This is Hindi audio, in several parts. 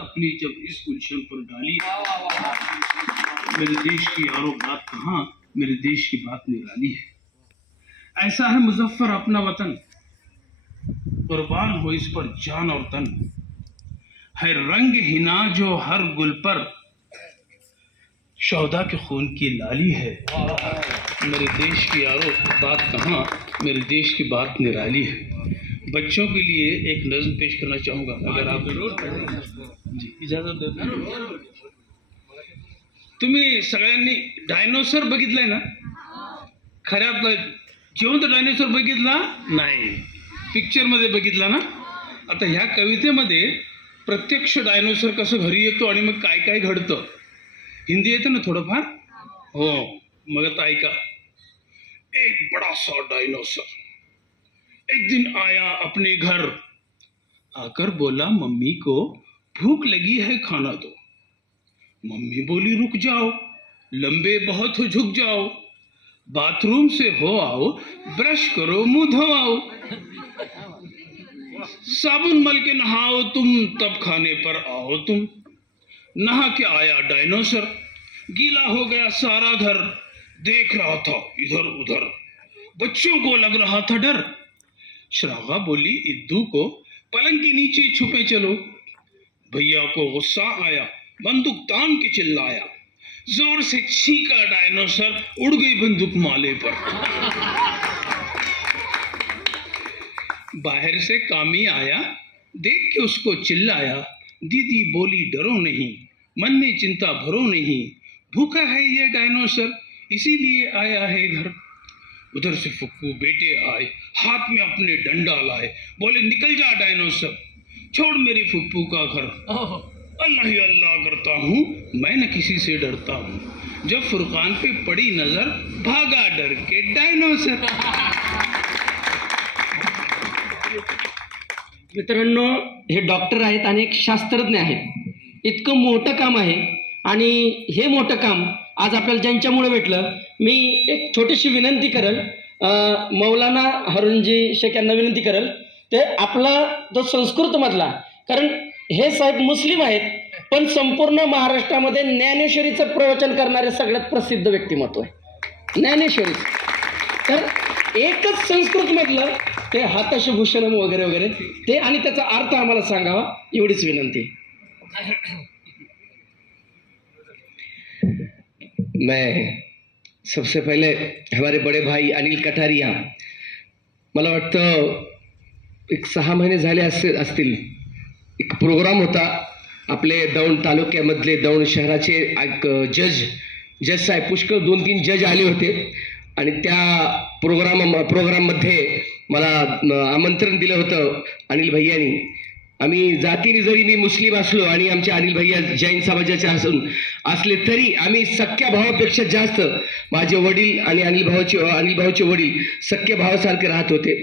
अपनी जब इस गुलशन पर डाली, मेरे देश की यारो बात कहाँ, मेरे देश की बात निराली है। ऐसा है मुजफ्फर अपना वतन, कुर्बान हो इस पर जान और तन। है रंग हिना जो हर गुल पर, शौदा के खून की लाली है। मेरे देश की यारो बात कहाँ, मेरे देश की बात निराली है। बच्चों के लिए एक नज़्म पेश करना चाहूँगा, अगर आप जी इजाज़त देते हैं। तुम्ही सगळ्यांनी डायनोसर बघितलाय ना? खऱ्यातला जिवंत डायनोसर बघितला नाही, पिक्चरमध्ये बघितला ना? आता ह्या कवितेमध्ये प्रत्यक्ष डायनोसर कसं घरी येतो आणि मग काय काय घडतं, हिंदी येतं ना थोडंफार? हो, मग आता ऐका. एक बड़ा सा डायनोसर एक दिन आया अपने घर, आकर बोला मम्मी को भूख लगी है खाना दो। मम्मी बोली रुक जाओ, लंबे बहुत हो झुक जाओ, बाथरूम से हो आओ, ब्रश करो मुंह धोआओ, साबुन मल के नहाओ तुम, तब खाने पर आओ तुम। नहा के आया डायनोसर, गीला हो गया सारा घर, देख रहा था इधर उधर, बच्चों को लग रहा था डर। श्रावा बोली इद्दू को पलंग के नीचे छुपे चलो। भैया को गुस्सा आया, बंदूक तान के चिल्लाया, जोर से छींका डायनोसर, उड़ गई बंदूक माले पर। बाहर से कामी आया, देख के उसको चिल्लाया, दीदी बोली डरो नहीं, मन में चिंता भरो नहीं, भूखा है ये डायनोसर इसीलिए आया है घर। उधर से फुक्कू बेटे आए, हाथ में अपने डंडा लाए, बोले निकल जा डायनोसर, छोड़ मेरे फुप्पू का घर। अल्लाह ही अल्लाह करता हूँ, मैं न किसी से डरता हूँ। जब फुरकान पे पड़ी नजर, भागा डर के डायनोसर। मित्रांनो, हे डॉक्टर आहेत आणि एक शास्त्रज्ञ आहेत. इतकं मोठं काम आहे आणि हे मोठं काम आज आपल्याला ज्यांच्यामुळे भेटलं. मी एक छोटीशी विनंती करेल, मौलाना हरुणजी शेख यांना विनंती करेल, ते आपला जो संस्कृतमधला, कारण हे साहेब मुस्लिम आहेत पण संपूर्ण महाराष्ट्रामध्ये ज्ञानेश्वरीचं प्रवचन करणारे सगळ्यात प्रसिद्ध व्यक्तिमत्व आहे ज्ञानेश्वरी. तर एकच संस्कृतमधलं ते हाताशभूषणम वगैरे वगैरे ते, आणि त्याचा अर्थ आम्हाला सांगावा एवढीच विनंती. मैं सबसे पहले हमारे बड़े भाई अनिल कटारिया, मला वाटतं एक 6 महिने झाले असतील, एक प्रोग्राम होता आपले दौंड तालुक्यामधले, दौंड शहराचे एक जज साहेब, पुष्कळ 2-3 जज आले होते आणि त्या प्रोग्राममध्ये मला आमंत्रण दिलं होतं अनिल भैयांनी. आम्ही जातीने जरी मी मुस्लिम असलो आणि आमचे अनिल भैया जैन समाजाचे असले तरी आम्ही सख्या भावापेक्षा जास्त माझे वडील आणि अनिल भाऊचे वडील सख्या भावासारखे राहत होते.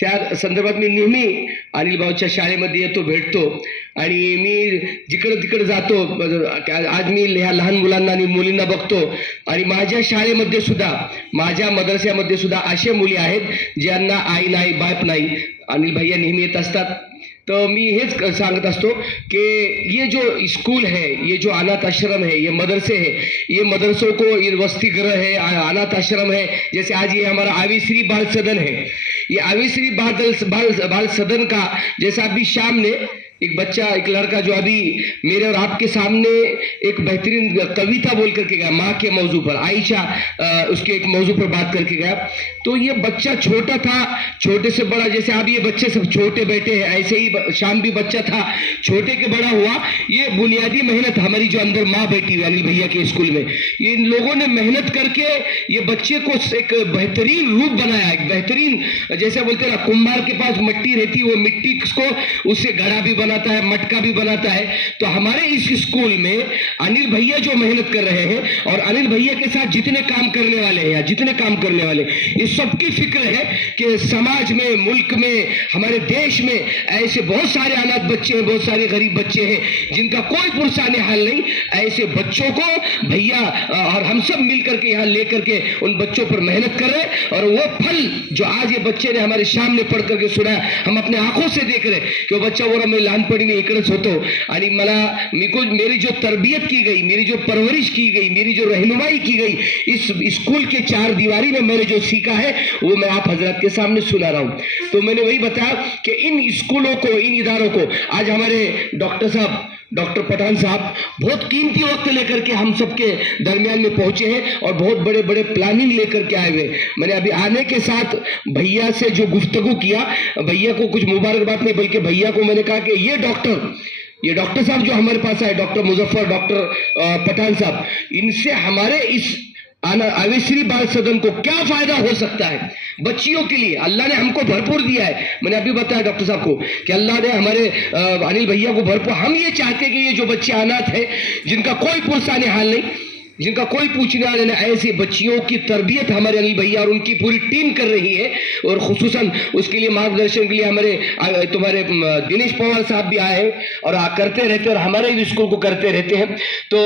त्या संदर्भात मी नेहमी अनिल भाऊच्या शाळेमध्ये येतो, भेटतो आणि मी जिकडं तिकडं जातो. आज मी ह्या लहान मुलांना आणि मुलींना बघतो आणि माझ्या शाळेमध्ये सुद्धा, माझ्या मदरस्यामध्ये सुद्धा अशा मुली आहेत ज्यांना आई नाही बाप नाही. अनिल भैया नेहमी येत असतात. तो मैं हेच सांगत असतो कि ये जो स्कूल है, ये जो अनाथ आश्रम है, ये मदरसे है, ये मदरसों को, ये वस्ती गृह है, अनाथ आश्रम है, जैसे आज ये हमारा आविश्री बाल सदन है, ये आविश्री बाल सदन का जैसा अभी शाम ने एक बच्चा, एक लड़का जो अभी मेरे और आपके सामने एक बेहतरीन कविता बोल करके गया माँ के मौजू पर, आयशा उसके एक मौजू पर बात करके गया. तो ये बच्चा छोटा था, छोटे से बड़ा, जैसे अब ये बच्चे सब छोटे बैठे हैं, ऐसे ही शाम भी बच्चा था, छोटे के बड़ा हुआ. ये बुनियादी मेहनत हमारी जो अंदर माँ बैठी हुई अनिल भैया के स्कूल में, ये इन लोगों ने मेहनत करके ये बच्चे को एक बेहतरीन रूप बनाया. एक बेहतरीन, जैसे बोलते हैं ना, कुम्हार के पास मिट्टी रहती है, वो मिट्टी को उससे घड़ा भी बनाता है, मटका भी बनाता है. तो हमारे इस स्कूल में अनिल भैया जो मेहनत कर रहे हैं और अनिल भैया के साथ जितने काम करने वाले हैं, जितने काम करने वाले, ये सबकी फिक्र है कि समाज में, मुल्क में, हमारे देश में ऐसे बहुत सारे अनाथ बच्चे हैं, बहुत सारे गरीब बच्चे हैं जिनका कोई पुरसाने हाल नहीं. ऐसे बच्चों को भैया और हम सब मिलकर के यहाँ लेकर के उन बच्चों पर मेहनत कर रहे हैं और वो फल जो आज ये बच्चे ने हमारे सामने पढ़ करके सुनाया, हम अपने आंखों से देख रहे हैं कि वो बच्चा, वो मेरे लहान लहानपणी मी इकडेच होतो आणि मेरी जो तरबियत की गई, मेरी जो परवरिश की गई, मेरी जो रहनुमाई की गई, इस स्कूल के 4 दीवारी में मैंने जो सीखा है वो मैं आप हजरत के सामने सुना रहा हूँ। तो मैंने वही बताया कि इन स्कूलों को, इन इदारों को, आज हमारे डॉक्टर साहब, डॉक्टर पठान साहब बहुत कीमती वक्त लेकर के हम सबके दरमियान में पहुंचे हैं और बहुत बड़े बड़े प्लानिंग लेकर के आए हुए। मैंने अभी आने के साथ भैया से जो गुफ्तगू किया, भैया को कुछ मुबारकबाद नहीं, बल्कि भैया को मैंने कहा कि ये डॉक्टर साहब जो हमारे पास आए, डॉक्टर मुजफ्फर, डॉक्टर पठान साहब, इनसे हमारे इस अवेसरी बाल सदन को क्या फायदा हो सकता है बच्चियों के लिए। अल्लाह ने हमको भरपूर दिया है। मैंने अभी बताया डॉक्टर साहब को कि अल्लाह ने हमारे अनिल भैया को भरपूर, हम ये चाहते हैं कि ये जो बच्चे अनाथ है, जिनका कोई पुरसाने हाल नहीं, जिनका कोई पूछने वाले नहीं, ऐसी बच्चियों की तरबियत हमारे अनिल भैया और उनकी पूरी टीम कर रही है। और खुसूसन उसके लिए मार्गदर्शन के लिए हमारे तुम्हारे दिनेश पवार साहब भी आए हैं और करते रहते और हमारे भी स्कूल को करते रहते हैं। तो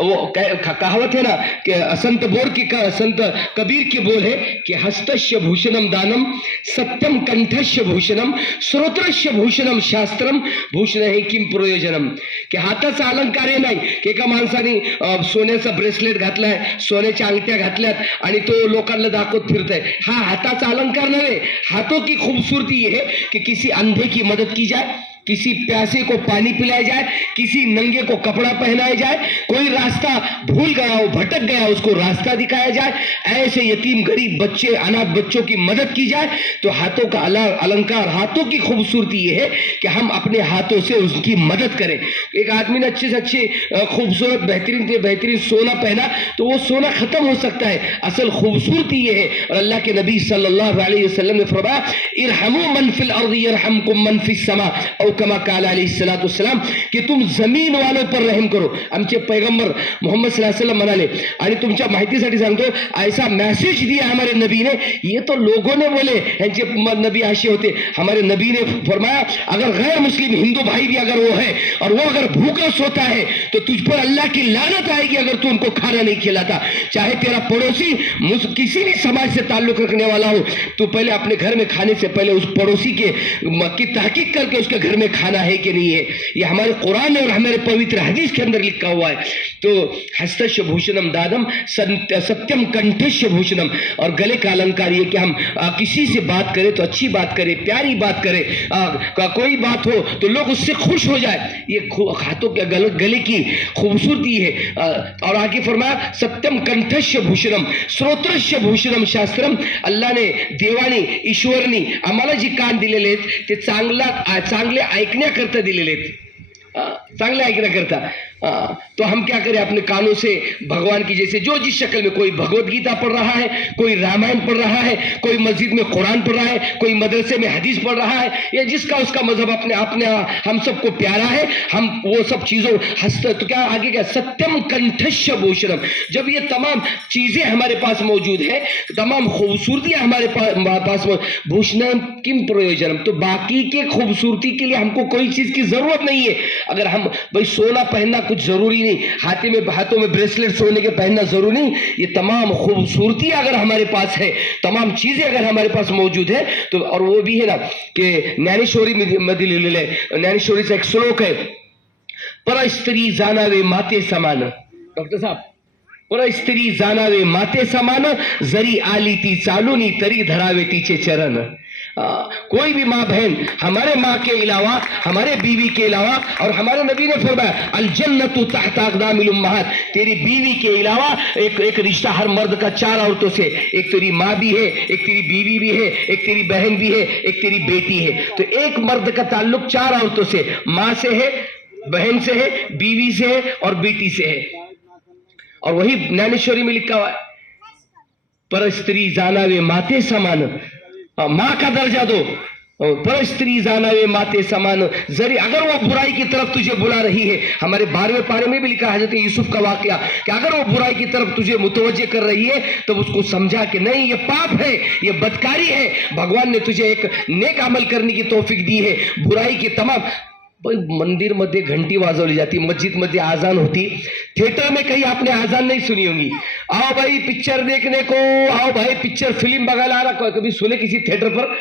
वो कहावत है ना कि संत कबीर के बोल है कि हस्तस्य भूषणम दानम सत्यम कंठस्य भूषणम श्रोत्रस्य भूषणम शास्त्रम भूषण है किम प्रयोजनम, कि हाताचा अलंकार हे नाही की एका माणसाने सोन्याचा ब्रेसलेट घातलाय, सोन्याच्या अंगठ्या घातल्यात आणि तो लोकांना दाखवत फिरतोय, हा हाताचा अलंकार नव्हे। हाथों की खूबसूरती ये है कि किसी अंधे की मदद की जाए, किसी प्यासे को पानी पिलाया जाए, किसी नंगे को कपड़ा पहनाया जाए, कोई रास्ता भूल गया हो, भटक गया, उसको रास्ता दिखाया जाए, ऐसे यतीम गरीब बच्चे, अनाथ बच्चों की मदद की जाए। तो हाथों का अलंकार, हाथों की खूबसूरती ये है कि हम अपने हाथों से उसकी मदद करें। एक आदमी ने अच्छे से अच्छे खूबसूरत बेहतरीन सोना पहना तो वो सोना खत्म हो सकता है, असल खूबसूरती ये है। और अल्लाह के नबी सल्लल्लाहु अलैहि वसल्लम ने फरमाया इरहमू मन फिल अर्दी यरहमकुम मन फिस समा, कमा काला अलैहिस्सलाम, कि तुम जमीन वालों पर रहम करो। आमचे पैगंबर मोहम्मद सल्लल्लाहु अलैहि वसल्लम म्हणाले, आणि तुमच्या माहितीसाठी सांगतो, ऐसा मैसेज दिया हमारे नबी ने, ये तो लोगों ने बोले, यांचे नबी ऐसे होते। हमारे नबी ने फरमाया अगर गैर मुस्लिम हिंदू भाई भी अगर वो है और वो अगर भूखा सोता है तो तुझ पर अल्लाह की लानत आएगी अगर तू उनको खाना नहीं खिलाता। चाहे तेरा पड़ोसी किसी भी समाज से ताल्लुक रखने वाला हो, तो पहले अपने घर में खाने से पहले उस पड़ोसी की तहकीक करके उसके घर में खाना है कि नहीं है। ये हमारे कुरान और हमारे पवित्र हदीस के अंदर लिखा हुआ है। तो हस्तस्य भूषणम दादम सत्यम कंठस्य भूषणम, और गले का अलंकार ये कि हम किसी से बात करें तो अच्छी बात करें, प्यारी बात करें, कोई बात हो तो लोग उससे खुश हो जाए, ये हाथों के गले की खूबसूरती है। और आगे फरमाया सत्यम कंठस्य भूषणम श्रोत्रस्य भूषणम शास्त्रम, अल्लाह ने, देवानी, ईश्वरनी आम्हाला जी कान दिलेले आहेत ते चांगले ऐकण्याकरता दिलेले आहेत, चांगले ऐकण्याकरता। तो हम क्या करें, अपने कानों से भगवान की, जैसे जो जिस शक्ल में, कोई भगवत गीता पढ़ रहा है, कोई रामायण पढ़ रहा है, कोई मस्जिद में कुरान पढ़ रहा है, कोई मदरसे में हदीस पढ़ रहा है, या जिसका उसका मजहब अपने हम सबको प्यारा है, हम वो सब चीजों तो क्या आगे क्या सत्यम कंठस्य भूषणम, जब ये तमाम चीजें हमारे पास मौजूद है, तमाम खूबसूरतियां हमारे पास भूषणम किम प्रयोजनम, तो बाकी के खूबसूरती के लिए हमको कोई चीज की जरूरत नहीं है। अगर हम भाई सोना पहनना कुछ जरूरी नहीं, हाथों में ब्रेसलेट सोने के पहनना जरूरी नहीं, ये तमाम खूबसूरती अगर हमारे पास है, तमाम चीजें अगर हमारे पास मौजूद है तो, और वो भी है ना कि ज्ञानेश्वरी मध्ये लिहिलेलं आहे, ज्ञानेश्वरीचा एक श्लोक है, पर स्त्री जाणावे माते समान। डॉक्टर साहब, पर स्त्री जाणावे माते समान, जरी आली ती चालूनी तरी धरावे तिचे चरण। कोई भी माँ बहन, हमारे माँ के अलावा, हमारे बीवी के अलावा, और हमारे नबी ने फरमाया अल जन्नतु तहत अक़दामिल उम्महात, तेरी बीवी के अलावा एक रिश्ता हर मर्द का 4 औरतों से, एक तेरी माँ भी है, एक तेरी बीवी भी है, एक तेरी बहन भी है, एक तेरी बेटी है। तो एक मर्द का ताल्लुक 4 औरतों से, माँ से है, बहन से है, बीवी से है और बेटी से है। और वही ज्ञानेश्वरी में लिखा हुआ है पर स्त्री जानावे माते समान, माँ का दर्जा दो, पर स्त्री जानावे माते समान, जरी अगर वो बुराई की तरफ तुझे बुला रही है, हमारे 12वें पारे में भी लिखा है हज़रत यूसुफ का वाकया कि अगर वो बुराई की तरफ तुझे मुतवज्जे कर रही है तो उसको समझा कि नहीं ये पाप है, ये बदकारी है, भगवान ने तुझे एक नेक अमल करने की तौफीक दी है। बुराई की तमाम, मंदिर मध्ये घंटी वाजवली जाती, मस्जिद मध्ये आजान होती, थिएटर में कहीं आपने आजान नहीं सुनी होगी, आओ भाई पिक्चर देखने को, आओ भाई पिक्चर फिल्म बघायला आ रहा, कभी सुने किसी थिएटर पर?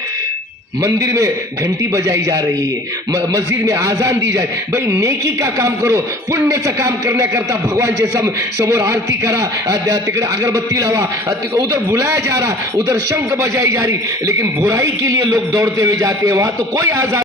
मंदिर में घंटी बजाई जा रही है, मस्जिद में आजान दी जाए, भाई नेकी का काम करो, पुण्याचं काम करण्याकरता भगवानचे समोर आरती करा, तिकडे अगरबत्ती लावा, उधर बुलाया जा रहा, उधर शंख बजाई जा रही, लेकिन बुराई के लिए लोग दौड़ते हुए जाते हैं, वहां तो कोई आजान